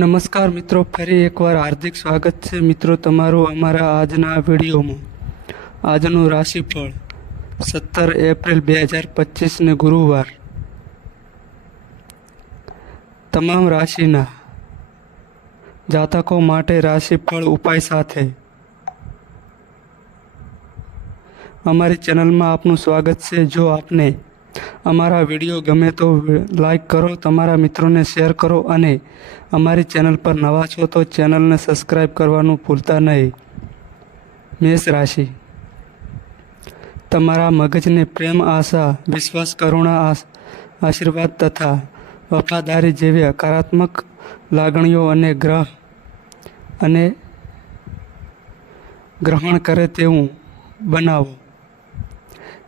નમસ્કાર મિત્રો, ફરી એકવાર હાર્દિક સ્વાગત છે મિત્રો તમારું અમારા આજના વિડીયોમાં. આજનું રાશિફળ સત્તર એપ્રિલ બે હજાર પચીસને ગુરુવાર. તમામ રાશિના જાતકો માટે રાશિફળ ઉપાય સાથે. અમારી ચેનલમાં આપનું સ્વાગત છે. જો આપને અમારા વીડિયો ગમે તો લાઈક કરો, તમારા મિત્રોને શેર કરો અને અમારી ચેનલ પર નવા છો તો ચેનલને સબસ્ક્રાઈબ કરવાનું ભૂલતા નહીં. મેષ રાશિ. તમારા મગજને પ્રેમ, આશા, વિશ્વાસ, કરુણા આશીર્વાદ તથા વફાદારી જેવી હકારાત્મક લાગણીઓ અને ગ્રહ અને ગ્રહણ કરે તેવું બનાવો.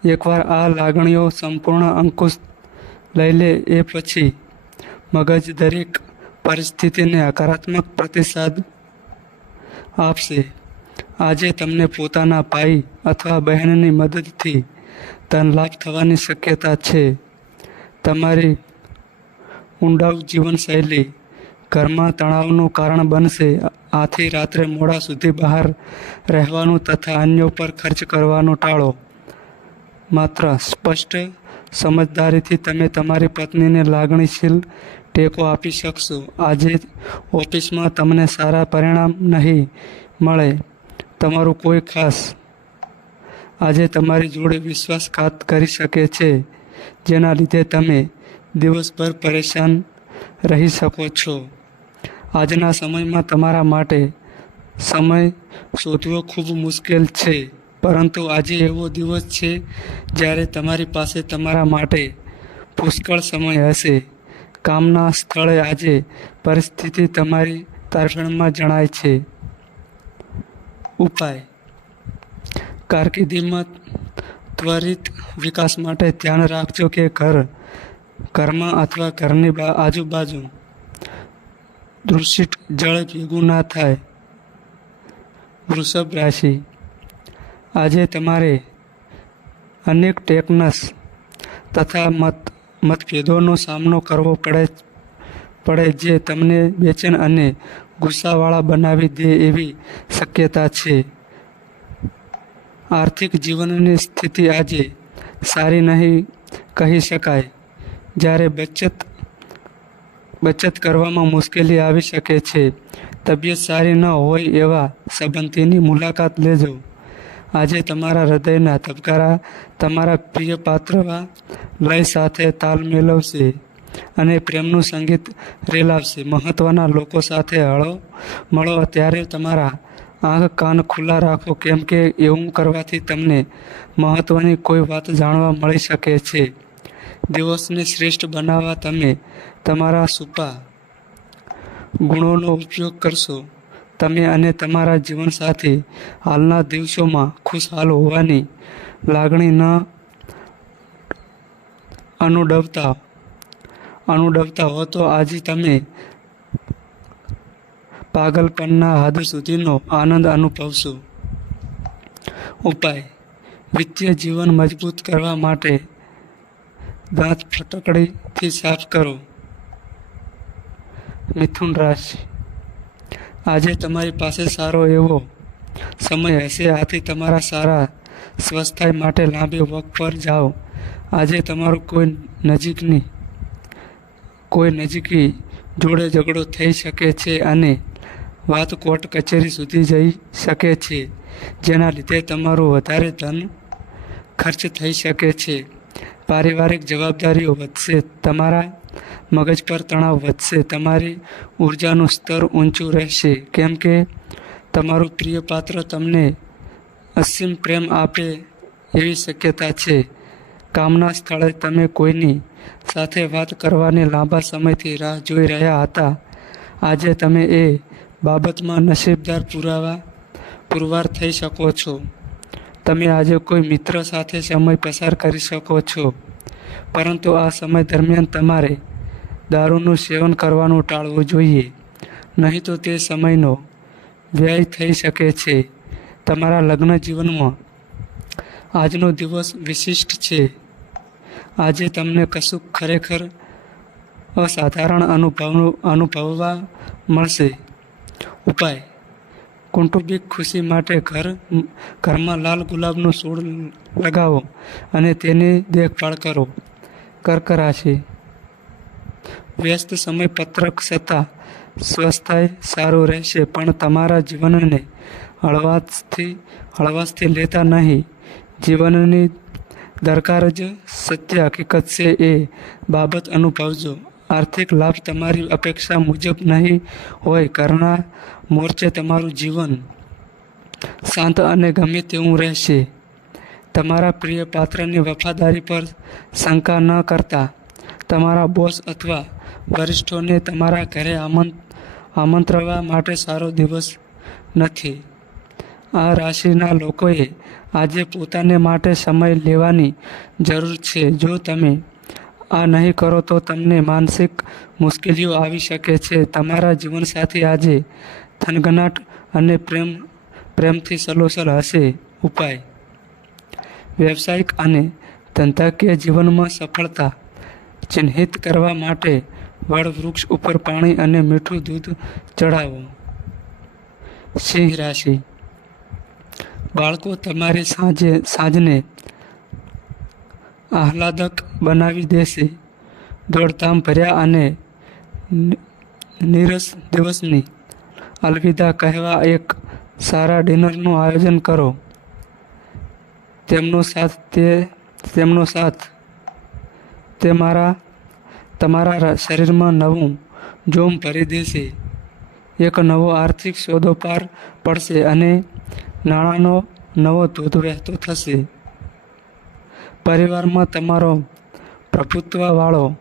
એકવાર આ લાગણીઓ સંપૂર્ણ અંકુશ લઈ લે એ પછી મગજ દરેક પરિસ્થિતિને હકારાત્મક પ્રતિસાદ આપશે. આજે તમને પોતાના ભાઈ અથવા બહેનની મદદથી ધન લાભ થવાની શક્યતા છે. તમારી ઊંડાવ જીવનશૈલી ઘરમાં તણાવનું કારણ બનશે. આથી રાત્રે મોડા સુધી બહાર રહેવાનું તથા અન્યો પર ખર્ચ કરવાનું ટાળો. માત્ર સ્પષ્ટ સમજદારીથી તમે તમારી પત્નીને લાગણીશીલ ટેકો આપી શકશો. આજે ઓફિસમાં તમને સારા પરિણામ નહીં મળે. તમારું કોઈ ખાસ આજે તમારી જોડે વિશ્વાસઘાત કરી શકે છે, જેના લીધે તમે દિવસભર પરેશાન રહી શકો છો. આજના સમયમાં તમારા માટે સમય શોધવો ખૂબ મુશ્કેલ છે. પરંતુ આજે એવો દિવસ છે જ્યારે તમારી પાસે તમારા માટે પુષ્કળ સમય હશે. કામના સ્થળે આજે પરિસ્થિતિ તમારી તરફેણમાં જણાય છે. ઉપાય. કારકિર્દીમાં ત્વરિત વિકાસ માટે ધ્યાન રાખજો કે ઘર, ઘરમાં અથવા ઘરની આજુબાજુ દૂષિત જળ ભેગું ના થાય. વૃષભ રાશિ. આજે તમારે અનેક ટેકનસ તથા મત, મતભેદોનો સામનો કરવો પડે પડે જે તમને બેચેન અને ગુસ્સાવાળા બનાવી દે એવી શક્યતા છે. આર્થિક જીવનની સ્થિતિ આજે સારી નહીં કહી શકાય. જ્યારે બચત બચત કરવામાં મુશ્કેલી આવી શકે છે. તબિયત સારી ન હોય એવા સંબંધીની મુલાકાત લેજો. આજે તમારા હૃદયના ધબકારા તમારા પ્રિય પાત્રવા લય સાથે તાલ મેળવશે અને પ્રેમનું સંગીત રેલાવશે. મહત્ત્વના લોકો સાથે હળો મળો ત્યારે તમારા આંખ કાન ખુલ્લા રાખો. કેમ કે એવું કરવાથી તમને મહત્ત્વની કોઈ વાત જાણવા મળી શકે છે. દિવસને શ્રેષ્ઠ બનાવવા તમે તમારા સુપા ગુણોનો ઉપયોગ કરશો. તમે અને તમારા જીવનસાથી હાલના દિવસોમાં ખુશહાલ હોવાની લાગણી ન અનુડવતા અનુડવતા હો તો આજે તમે પાગલપણના હદ સુધીનો આનંદ અનુભવશો. ઉપાય. વિત્તીય જીવન મજબૂત કરવા માટે દાંત ફટકડીથી સાફ કરો. મિથુન રાશિ. આજે તમારી પાસે સારો એવો સમય હશે. આથી તમારા સારા સ્વસ્થય માટે લાંબી વોક પર જાઓ. આજે તમારું કોઈ નજીકની, કોઈ નજીકી જોડે ઝઘડો થઈ શકે છે અને વાત કોર્ટ કચેરી સુધી જઈ શકે છે, જેના લીધે તમારું વધારે ધન ખર્ચ થઈ શકે છે. પારિવારિક જવાબદારીઓ વધશે. તમારા મગજ પર તણાવ વધશે. તમારી ઉર્જાનું સ્તર ઊંચું રહેશે. કેમ કે તમારું પ્રિય પાત્ર તમને અસીમ પ્રેમ આપે એવી શક્યતા છે. કામના સ્થળે તમે કોઈની સાથે વાત કરવાની લાંબા સમયથી રાહ જોઈ રહ્યા હતા. આજે તમે એ બાબતમાં નસીબદાર પુરાવા, પુરવાર થઈ શકો છો. તમે આજે કોઈ મિત્ર સાથે સમય પસાર કરી શકો છો. પરંતુ આ સમય દરમિયાન તમારે દારૂનું સેવન કરવાનું ટાળવું જોઈએ. નહીં તો તે સમયનો વ્યય થઈ શકે છે. તમારા લગ્ન જીવનમાં આજનો દિવસ વિશિષ્ટ છે. આજે તમને કશું ખરેખર અસાધારણ અનુભવ અનુભવવા મળશે. ઉપાય. કૌટુંબિક ખુશી માટે ઘર, ઘરમાં લાલ ગુલાબનું છોડ લગાવો અને તેની દેખભાળ કરો. કર્ક વ્યસ્ત સમય પત્રક છતાં સ્વસ્થાય સારું રહેશે, પણ તમારા જીવનને હળવાશથી હળવાશથી લેતા નહીં. જીવનની દરકાર જ સત્ય, હકીકત છે એ. બાબત અનુભવજો. આર્થિક લાભ તમારી અપેક્ષા મુજબ નહીં હોય. ઘરના મોરચે તમારું જીવન શાંત અને ગમે તેવું રહેશે. તમારા પ્રિય પાત્રની વફાદારી પર શંકા ન કરતા. તમારા બોસ અથવા વરિષ્ઠોને તમારા ઘરે આમંત, આમંત્રવા માટે સારો દિવસ નથી. આ રાશિના લોકોએ આજે પોતાને માટે સમય લેવાની જરૂર છે. જો તમે આ નહીં કરો તો તમને માનસિક મુશ્કેલીઓ આવી શકે છે. તમારા જીવનસાથી આજે થનગનાટ અને પ્રેમ, પ્રેમથી સલોસલ હશે. ઉપાય. વ્યવસાયિક અને ધંધાકીય જીવનમાં સફળતા ચિહ્નિત કરવા માટે વડવૃક્ષ ઉપર પાણી અને મીઠું દૂધ ચઢાવો. સિંહ રાશિ. બાળકો, તમારી સાંજે, સાંજને આહલાદક બનાવી દેશે. દોડધામ ભર્યા અને નીરસ દિવસની અલવિદા કહેવા એક સારા ડિનરનું આયોજન કરો. તેમનો સાથ તે, તેમનો સાથ. તે મારા, તમારા શરીરમાં નવું જોમ ભરી દેશે. એક નવો આર્થિક સોદો પાર પડશે અને નાણાંનો નવો ધોધ વહેતો થશે. પરિવારમાં તમારો પ્રભુત્વવાળો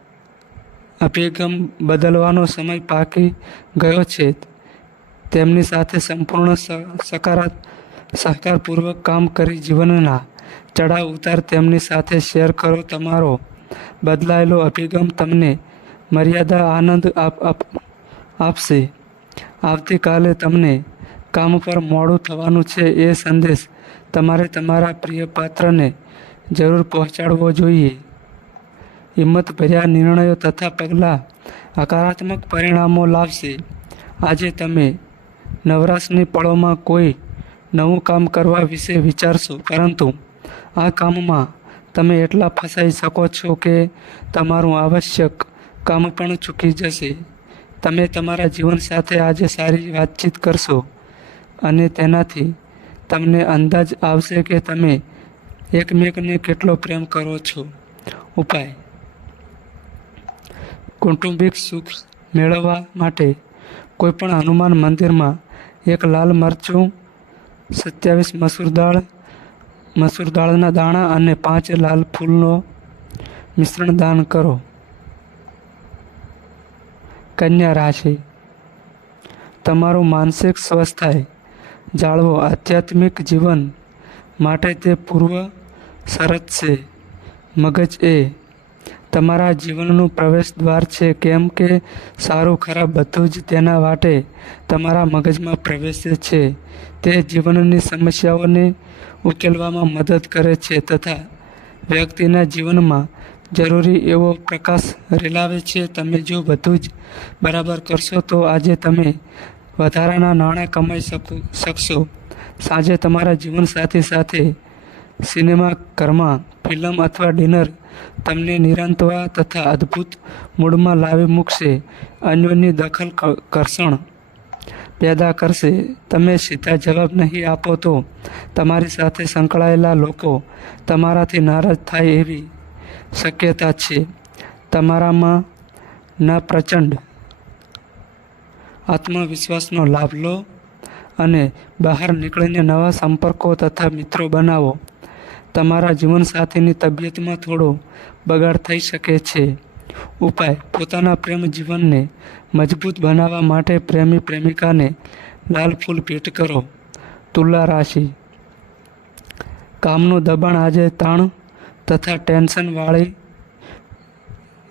અભિગમ બદલવાનો સમય પાકી ગયો છે. તેમની સાથે સંપૂર્ણ સકારાત્મક સહકારપૂર્વક કામ કરી જીવનના ચઢાવ ઉતાર તેમની સાથે શેર કરો. તમારો બદલાયેલો અભિગમ તમને મર્યાદા, આનંદ આપ, આપ- આપશે. આવતીકાલે તમને કામ પર મોડું થવાનું છે. એ સંદેશ તમારે તમારા પ્રિય પાત્રને જરૂર પહોંચાડવો જોઈએ. હિંમતભર્યા નિર્ણયો તથા પગલાં હકારાત્મક પરિણામો લાવશે. આજે તમે નવરાશની પળોમાં કોઈ નવું કામ કરવા વિશે વિચારશો? પરંતુ આ કામમાં તમે એટલા ફસાઈ શકો છો કે તમારું આવશ્યક કામ પણ ચૂકી જશે. તમે તમારા જીવન સાથે આજે સારી વાતચીત કરશો અને તેનાથી તમને અંદાજ આવશે કે તમે એકમેકને કેટલો પ્રેમ કરો છો? ઉપાય. કૌટુંબિક સુખ મેળવવા માટે કોઈપણ હનુમાન મંદિરમાં એક લાલ મરચું, સત્યાવીસ મસૂર દાળ, મસૂર દાળના દાણા અને પાંચ લાલ ફૂલનો મિશ્રણ દાન કરો. કન્યા રાશિ. તમારું માનસિક સ્વસ્થાય જાળવો આધ્યાત્મિક જીવન માટે તે પૂર્વ શરત છે. મગજ એ તમારા જીવનનું પ્રવેશ દ્વાર છે. કેમ કે સારું ખરાબ બધું જ તેના માટે તમારા મગજમાં પ્રવેશે છે. તે જીવનની સમસ્યાઓને ઉકેલવામાં મદદ કરે છે તથા વ્યક્તિના જીવનમાં જરૂરી એવો પ્રકાશ રેલાવે છે. તમે જો બધું જ બરાબર કરશો તો આજે તમે વધારાના નાણાં કમાઈ શકો શકશો. સાંજે તમારા જીવનસાથી સાથે સિનેમા, ઘરમાં, ફિલ્મ અથવા ડિનર તમને નિરાંતવા તથા અદ્ભુત મૂડમાં લાવી મૂકશે. અન્યોની દખલ ક- ઘર્ષણ પેદા કરશે. તમે સીધા જવાબ નહીં આપો તો તમારી સાથે સંકળાયેલા લોકો તમારાથી નારાજ થાય એવી શક્યતા છે. તમારામાં ના પ્રચંડ આત્મવિશ્વાસનો લાભ લો અને બહાર નીકળીને નવા સંપર્કો તથા મિત્રો બનાવો. તમારા જીવનસાથીની તબિયતમાં થોડો બગાડ થઈ શકે છે. ઉપાય, પોતાના પ્રેમ જીવનને મજબૂત બનાવવા માટે પ્રેમી પ્રેમિકાને લાલ ફૂલ ભેટ કરો. તુલા રાશિ. કામનું દબાણ આજે તાણ તથા ટેન્શનવાળી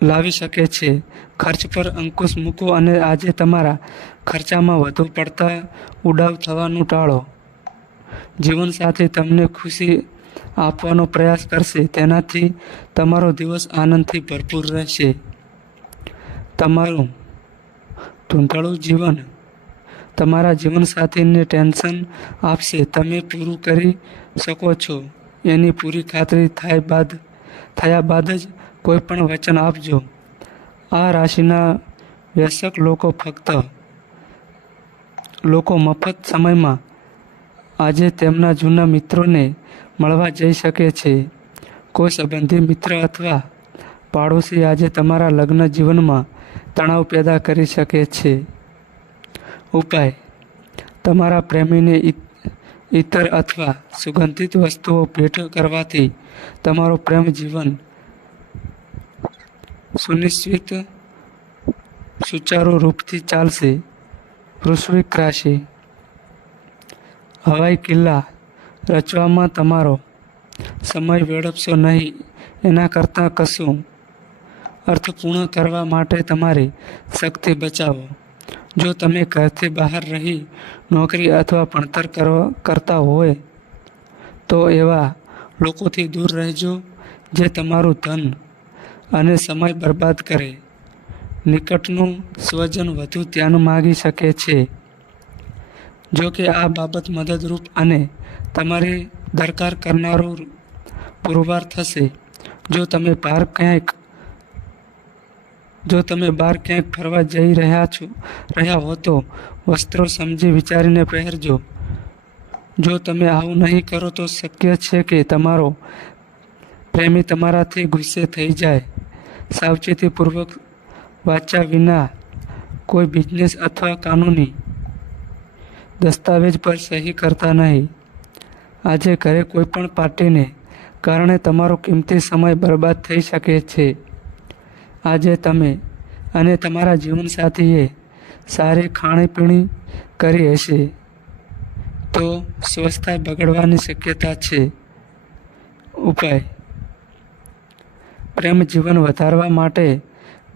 લાવી શકે છે. ખર્ચ પર અંકુશ મૂકો અને આજે તમારા ખર્ચામાં વધુ પડતા ઉડાવ થવાનું ટાળો. જીવનસાથી તમને ખુશી આપવાનો પ્રયાસ કરશે. તેનાથી તમારો દિવસ આનંદથી ભરપૂર રહેશે. તમારું ધૂંધળું જીવન તમારા જીવનસાથીને ટેન્શન આપશે. તમે પૂરું કરી શકો છો. એની પૂરી ખાતરી થાય બાદ, થયા બાદ જ કોઈ પણ વચન આપજો. આ રાશિના વ્યસક લોકો ફક્ત, લોકો મફત સમયમાં આજે તેમના જૂના મિત્રોને મળવા જઈ શકે છે. કોઈ સંબંધી મિત્ર અથવા પાડોશી આજે તમારા લગ્ન જીવનમાં તણાવ પેદા કરી શકે છે. ઉપાય. તમારા પ્રેમીને ઇતર અથવા સુગંધિત વસ્તુઓ ભેટ કરવાથી તમારો પ્રેમ જીવન સુનિશ્ચિત સુચારુ રૂપથી ચાલશે. વૃશ્વિક રાશિ. હવાઈ કિલ્લા રચવામાં તમારો સમય વેડપશો નહીં, એના કરતાં કશું અર્થપૂર્ણ કરવા માટે તમારી શક્તિ બચાવો. જો તમે ઘરથી બહાર રહી નોકરી અથવા ભણતર કરતા હોય, તો એવા લોકોથી દૂર રહેજો જે તમારું ધન અને સમય બરબાદ કરે. નિકટનું સ્વજન વધુ ધ્યાન માગી શકે છે. જો કે આ બાબત મદદરૂપ અને તમારી દરકાર કરનારું પુરવાર થશે. જો તમે બહાર ક્યાંક, જો તમે બહાર ક્યાંક ફરવા જઈ રહ્યા છો, રહ્યા હો તો વસ્ત્રો સમજી વિચારીને પહેરજો. જો તમે આવું નહીં કરો તો શક્ય છે કે તમારો પ્રેમી તમારાથી ગુસ્સે થઈ જાય. સાવચેતીપૂર્વક વાંચ્યા વિના કોઈ બિઝનેસ અથવા કાનૂની દસ્તાવેજ પર સહી કરતા નહીં. આજે ઘરે કોઈ પણ પાર્ટીને કારણે તમારો કિંમતી સમય બરબાદ થઈ શકે છે. આજે તમે અને તમારા જીવનસાથીએ સારી ખાણીપીણી કરી હશે તો સ્વસ્થતા બગડવાની શક્યતા છે. ઉપાય. પ્રેમ જીવન વધારવા માટે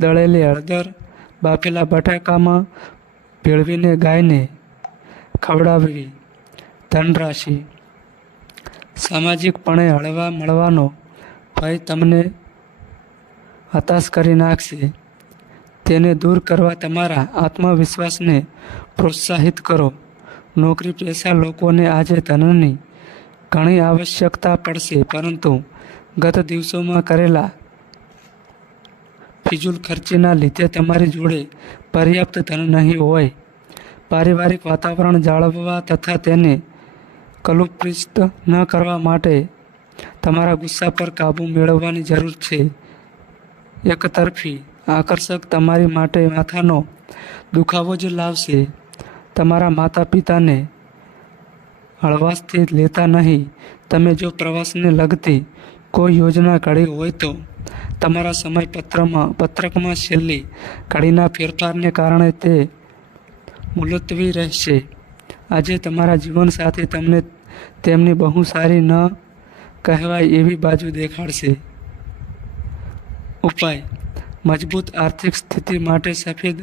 દળેલી હળદર, બાફેલા બટાકામાં ભેળવીને ગાયને ખવડાવવી. ધનરાશિ. સામાજિકપણે હળવા મળવાનો ભય તમને હતાશ કરી નાખશે. તેને દૂર કરવા તમારા આત્મવિશ્વાસને પ્રોત્સાહિત કરો. નોકરી પેશા લોકોને આજે ધનની ઘણી આવશ્યકતા પડશે, પરંતુ ગત દિવસોમાં કરેલા ફિજુલ ખર્ચીના લીધે તમારી જોડે પર્યાપ્ત ધન નહીં હોય. પારિવારિક વાતાવરણ જાળવવા તથા તેને કલુપ્રિસ્ત ન કરવા માટે તમારા ગુસ્સા પર કાબૂ મેળવવાની જરૂર છે. એકતરફી આકર્ષક તમારી માટે માથાનો દુખાવો જ લાવશે. તમારા માતા પિતાને હળવાશથી લેતા નહીં. તમે જો પ્રવાસને લગતી કોઈ યોજના ઘડી હોય તો તમારા સમયપત્રમાં, પત્રકમાં છેલ્લી ઘડીના ફેરફારને કારણે તે મુલતવી રહેશે. આજે તમારા જીવન સાથે તમને તેમની બહુ સારી ન કહેવાય એવી બાજુ દેખાડશે. ઉપાય. મજબૂત આર્થિક સ્થિતિ માટે સફેદ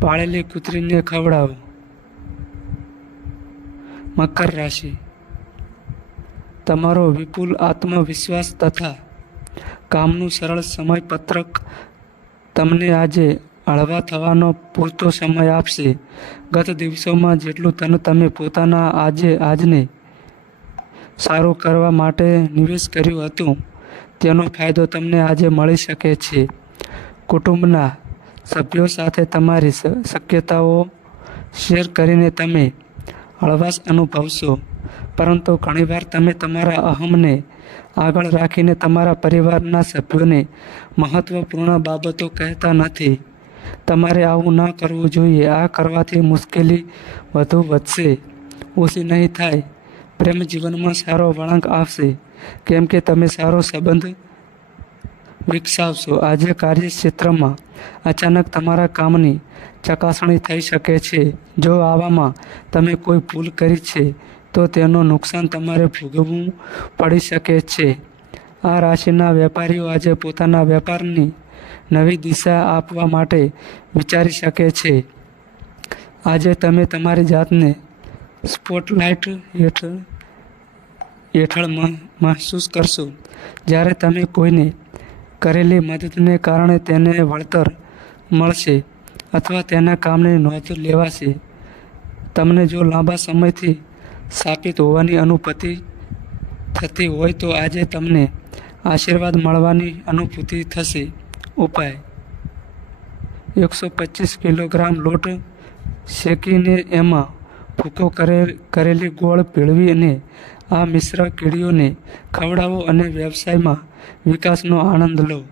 પાળેલી કૂતરીને ખવડાવો. મકર રાશિ. તમારો વિપુલ આત્મવિશ્વાસ તથા કામનું સરળ સમયપત્રક તમને આજે હળવા થવાનો પૂરતો સમય આપશે. ગત દિવસોમાં જેટલું ધન તમે પોતાના આજે આજને સારું કરવા માટે નિવેશ કર્યું હતું, તેનો ફાયદો તમને આજે મળી શકે છે. કુટુંબના સભ્યો સાથે તમારી શક્યતાઓ શેર કરીને તમે હળવાશ અનુભવશો. પરંતુ ઘણીવાર તમે તમારા અહમને આગળ રાખીને તમારા પરિવારના સભ્યોને મહત્ત્વપૂર્ણ બાબતો કહેતા નથી. તમારે આવું ન કરવું જોઈએ. આ કરવાથી મુશ્કેલી વધુ વધશે. ઓછી નહીં થાય. પ્રેમ જીવનમાં સારો વળાંક આવશે કેમ કે તમે સારો સંબંધ વિકસાવશો. આજે કાર્યક્ષેત્રમાં અચાનક તમારા કામની ચકાસણી થઈ શકે છે. જો આવામાં તમે કોઈ ભૂલ કરી છે, તો તેનું નુકસાન તમારે ભોગવવું પડી શકે છે. આ રાશિના વેપારીઓ આજે પોતાના વેપારની નવી દિશા આપવા માટે વિચારી શકે છે. આજે તમે તમારી જાતને સ્પોટલાઇટ હેઠળ હેઠળ મહ- મહેસૂસ કરશો. જ્યારે તમે કોઈને કરેલી મદદને કારણે તેને વળતર મળશે અથવા તેના કામની નોંધ લેવાશે, તમને જો લાંબા સમયથી સ્થાપિત હોવાની અનુભૂતિ થતી હોય તો આજે તમને આશીર્વાદ મળવાની અનુભૂતિ થશે. ઉપાય. એકસો પચીસ કિલોગ્રામ લોટ શેકીને એમાં ભૂકો કરે કરેલી ગોળ પીળવીને આ મિશ્ર કીડીઓને ખવડાવો અને વ્યવસાયમાં વિકાસનો આનંદ લો.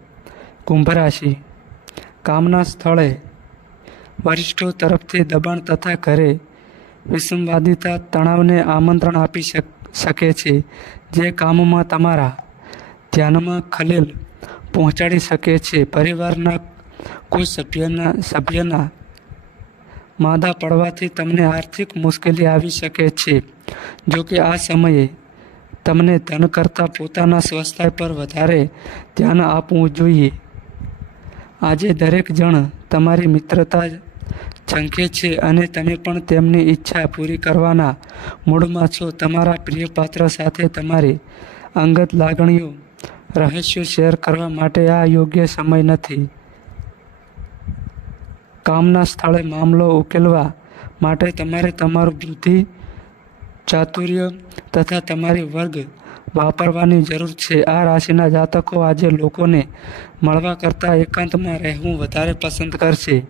કુંભ રાશિ. કામના સ્થળે વરિષ્ઠો તરફથી દબાણ તથા ઘરે વિસંવાદિતા તણાવને આમંત્રણ આપી શક, શકે છે. જે કામમાં તમારા ધ્યાનમાં ખલેલ પહોંચાડી શકે છે. પરિવારના કોઈ સભ્યના સભ્યના માદા પડવાથી તમને આર્થિક મુશ્કેલી આવી શકે છે. જો કે આ સમયે તમને ધન કરતાં પોતાના સ્વાસ્થ્ય પર વધારે ધ્યાન આપવું જોઈએ. આજે દરેક જણ તમારી મિત્રતા ઝંખે છે અને તમે પણ તેમની ઈચ્છા પૂરી કરવાના મૂડમાં છો. તમારા પ્રિય પાત્ર સાથે તમારી અંગત લાગણીઓ રહસ્યો શેર કરવા માટે આ યોગ્ય સમય નથી. કામના સ્થળે મામલો ઉકેલવા માટે તમારે તમારું બુદ્ધિ, ચાતુર્ય તથા તમારી વર્ગ વાપરવાની જરૂર છે. આ રાશિના જાતકો આજે લોકોને મળવા કરતાં એકાંતમાં રહેવું વધારે પસંદ કરશે.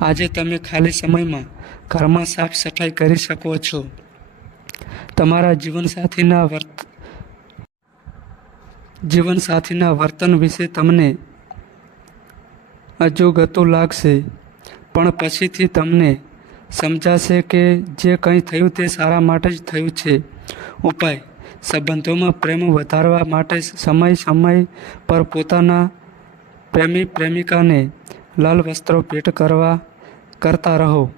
આજે તમે ખાલી સમયમાં ઘરમાં સાફ સફાઈ કરી શકો છો. તમારા જીવનસાથીના વર્ત જીવનસાથીના વર્તન વિશે તમને અજોગતું લાગશે. પણ પછીથી તમને સમજાશે કે જે કંઈ થયું તે સારા માટે જ થયું છે. ઉપાય. સંબંધોમાં પ્રેમ વધારવા માટે સમય સમય પર પોતાના પ્રેમી પ્રેમિકાને લાલ વસ્ત્રો ભેટ કરવા કરતા રહો.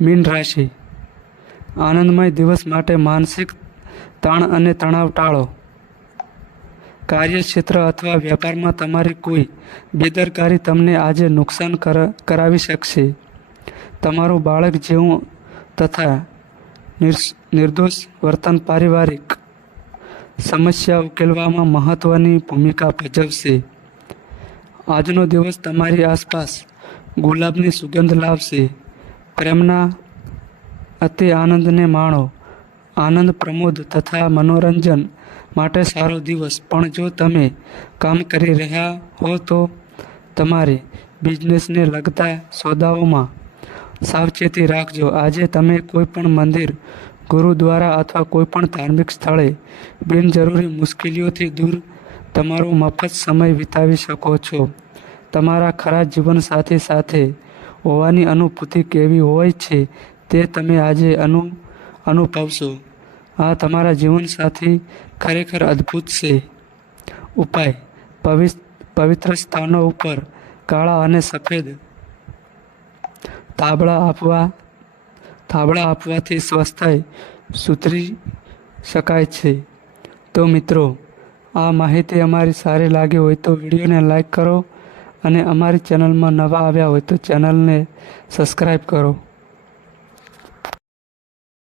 મીન રાશિ. આનંદમય દિવસ માટે માનસિક તાણ અને તણાવ ટાળો. કાર્યક્ષેત્ર અથવા વ્યાપારમાં તમારી કોઈ બેદરકારી તમને આજે નુકસાન કર, કરાવી શકશે. તમારું બાળક જેવું તથા નિર્દોષ વર્તન પારિવારિક સમસ્યા ઉકેલવામાં મહત્ત્વની ભૂમિકા ભજવશે. આજનો દિવસ તમારી આસપાસ ગુલાબની સુગંધ લાવશે. પ્રેમના અતિ આનંદને માણો. આનંદ પ્રમોદ તથા મનોરંજન માટે સારો દિવસ. પણ જો તમે કામ કરી રહ્યા હો તો તમારે બિઝનેસને લગતા સોદાઓમાં સાવચેતી રાખજો. આજે તમે કોઈ પણ મંદિર, ગુરુદ્વારા અથવા કોઈપણ ધાર્મિક સ્થળે બિનજરૂરી મુશ્કેલીઓથી દૂર તમારો મફત સમય વિતાવી શકો છો. તમારા ખરા જીવનસાથી સાથે હોવાની અનુભૂતિ કેવી હોય છે તે તમે આજે અનુ અનુભવશો. આ તમારા જીવનસાથી ખરેખર અદ્ભુત છે. ઉપાય. પવિત્ર સ્થાનો ઉપર કાળા અને સફેદ તાબળા આપવા તાબડા આપવાથી સ્વાસ્થ્ય સુધરી શકાય છે. તો મિત્રો, આ માહિતી અમારી સારી લાગી હોય તો વિડીયોને લાઈક કરો અને અમારી ચેનલમાં નવા આવ્યા હોય તો ચેનલને સબસ્ક્રાઈબ કરો.